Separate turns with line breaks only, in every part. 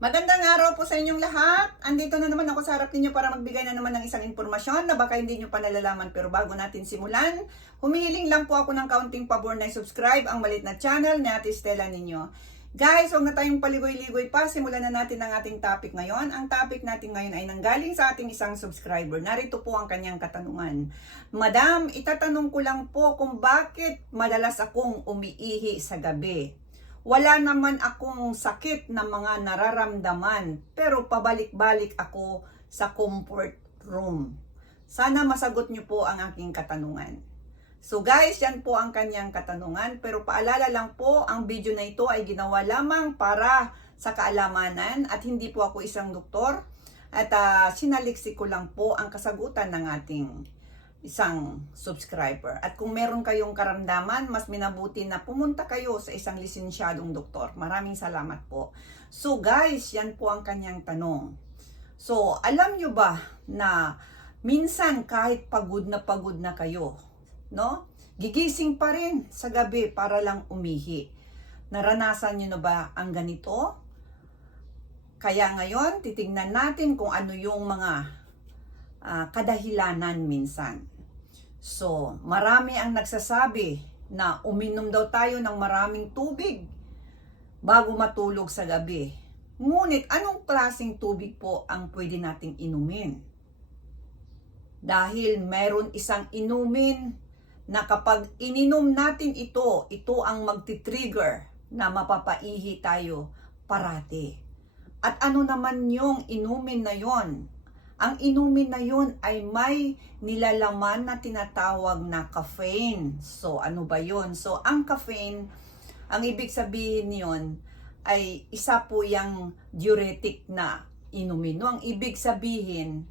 Magandang araw po sa inyong lahat. Andito na naman ako sa harap ninyo para magbigay na naman ng isang impormasyon na baka hindi nyo pa nalalaman pero bago natin simulan, humihiling lang po ako ng kaunting pabor na subscribe ang malit na channel ni Ate Stella ninyo. Guys, huwag na tayong paligoy-ligoy pa. Simulan na natin ang ating topic ngayon. Ang topic natin ngayon ay nanggaling sa ating isang subscriber. Narito po ang kanyang katanungan. Madam, itatanong ko lang po kung bakit madalas akong umiihi sa gabi. Wala naman akong sakit na mga nararamdaman, pero pabalik-balik ako sa comfort room. Sana masagot niyo po ang aking katanungan. So guys, yan po ang kanyang katanungan, pero paalala lang po, ang video na ito ay ginawa lamang para sa kaalamanan at hindi po ako isang doktor at ah, sinaliksi ko lang po ang kasagutan ng ating isang subscriber. At kung meron kayong karamdaman, mas minabuti na pumunta kayo sa isang lisensyadong doktor. Maraming salamat po. So guys, yan po ang kanyang tanong. So, alam nyo ba na minsan kahit pagod na pagod na kayo, no? Gigising pa rin sa gabi para lang umihi. Naranasan nyo na ba ang ganito? Kaya ngayon, titingnan natin kung ano yung mga ah, kadahilanan minsan. So, marami ang nagsasabi na uminom daw tayo ng maraming tubig bago matulog sa gabi. Ngunit anong klaseng tubig po ang pwede nating inumin? Dahil meron isang inumin na kapag ininom natin ito, ito ang magti-trigger na mapapaihi tayo parati. At ano naman yung inumin na yon? Ang inumin na yun ay may nilalaman na tinatawag na caffeine. So, ano ba yun? So, ang caffeine, ang ibig sabihin yon ay isa po yung diuretic na inumin. No? Ang ibig sabihin,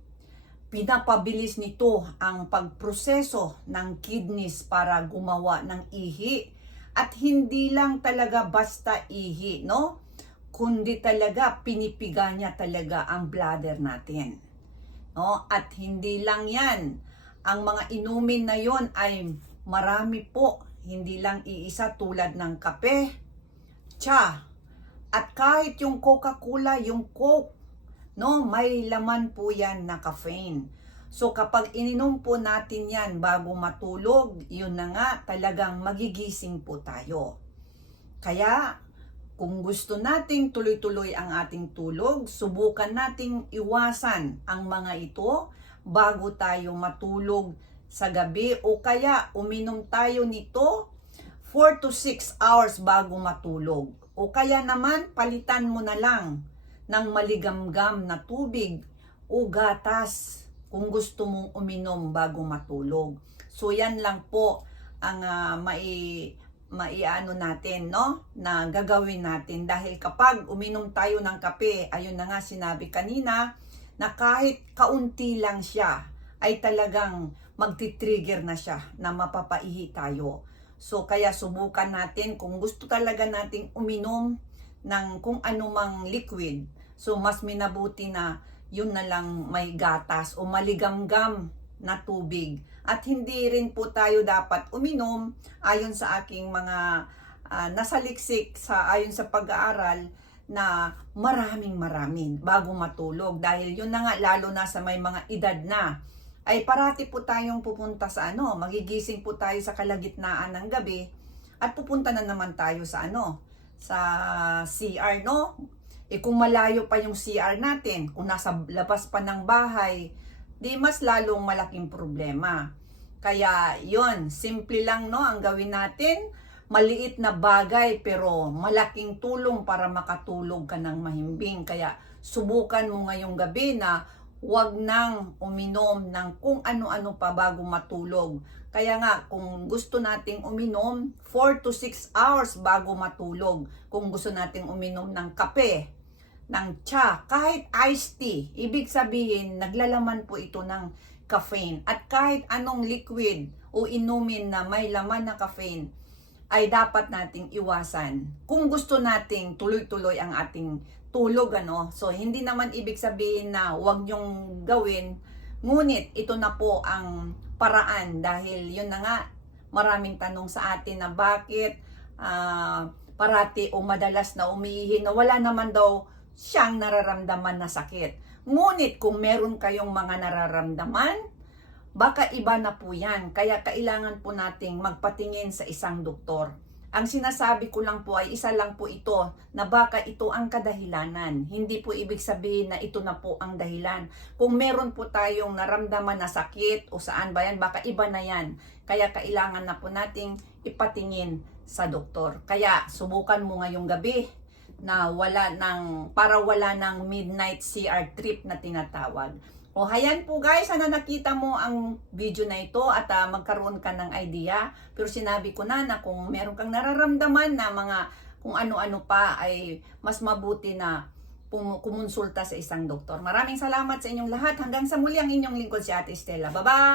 pinapabilis nito ang pagproseso ng kidneys para gumawa ng ihi. At hindi lang talaga basta ihi, no? Kundi talaga pinipiga niya talaga ang bladder natin. No? At hindi lang yan. Ang mga inumin na yon ay marami po. Hindi lang iisa tulad ng kape, tsa, at kahit yung Coca-Cola, yung Coke, no, may laman po yan na caffeine. So kapag ininom po natin yan bago matulog, yun na nga talagang magigising po tayo. Kaya kung gusto nating tuloy-tuloy ang ating tulog, subukan nating iwasan ang mga ito bago tayo matulog sa gabi o kaya uminom tayo nito 4 to 6 hours bago matulog. O kaya naman palitan mo na lang ng maligamgam na tubig o gatas kung gusto mong uminom bago matulog. So yan lang po ang ah, mai maiano natin, no? Na gagawin natin dahil kapag uminom tayo ng kape, ayun na nga sinabi kanina, na kahit kaunti lang siya, ay talagang magti-trigger na siya na mapapaihi tayo. So kaya subukan natin kung gusto talaga nating uminom ng kung anumang liquid. So mas minabuti na yun na lang may gatas o maligamgam na tubig. At hindi rin po tayo dapat uminom ayon sa aking mga ah, nasaliksik sa ayon sa pag-aaral na maraming maraming bago matulog. Dahil yun na nga lalo na sa may mga edad na. Ay parati po tayong pupunta sa ano magigising po tayo sa kalagitnaan ng gabi at pupunta na naman tayo sa ano sa CR no? Eh kung malayo pa yung CR natin kung nasa labas pa ng bahay di mas lalong malaking problema. Kaya yon simple lang no ang gawin natin. Maliit na bagay pero malaking tulong para makatulog ka ng mahimbing. Kaya subukan mo ngayong gabi na huwag nang uminom ng kung ano-ano pa bago matulog. Kaya nga, kung gusto nating uminom, 4 to 6 hours bago matulog. Kung gusto nating uminom ng kape, ng tsa, kahit iced tea, ibig sabihin, naglalaman po ito ng caffeine. At kahit anong liquid o inumin na may laman na caffeine, ay dapat nating iwasan. Kung gusto nating tuloy-tuloy ang ating tulog, ano, so hindi naman ibig sabihin na huwag nyong gawin, ngunit ito na po ang paraan dahil yun na nga, maraming tanong sa atin na bakit ah, parati o madalas na umiihi na wala naman daw siyang nararamdaman na sakit. Ngunit kung meron kayong mga nararamdaman, baka iba na po yan. Kaya kailangan po nating magpatingin sa isang doktor. Ang sinasabi ko lang po ay isa lang po ito na baka ito ang kadahilanan. Hindi po ibig sabihin na ito na po ang dahilan. Kung meron po tayong naramdaman na sakit o saan ba yan, baka iba na yan. Kaya kailangan na po nating ipatingin sa doktor. Kaya subukan mo ngayong gabi na wala ng para wala ng midnight CR trip na tinatawag. O hayan po guys, sana nakita mo ang video na ito at ah, magkaroon ka ng idea. Pero sinabi ko na na kung meron kang nararamdaman na mga kung ano-ano pa ay mas mabuti na kumonsulta sa isang doktor. Maraming salamat sa inyong lahat. Hanggang sa muli ang inyong lingkod si Ate Estela. Bye-bye!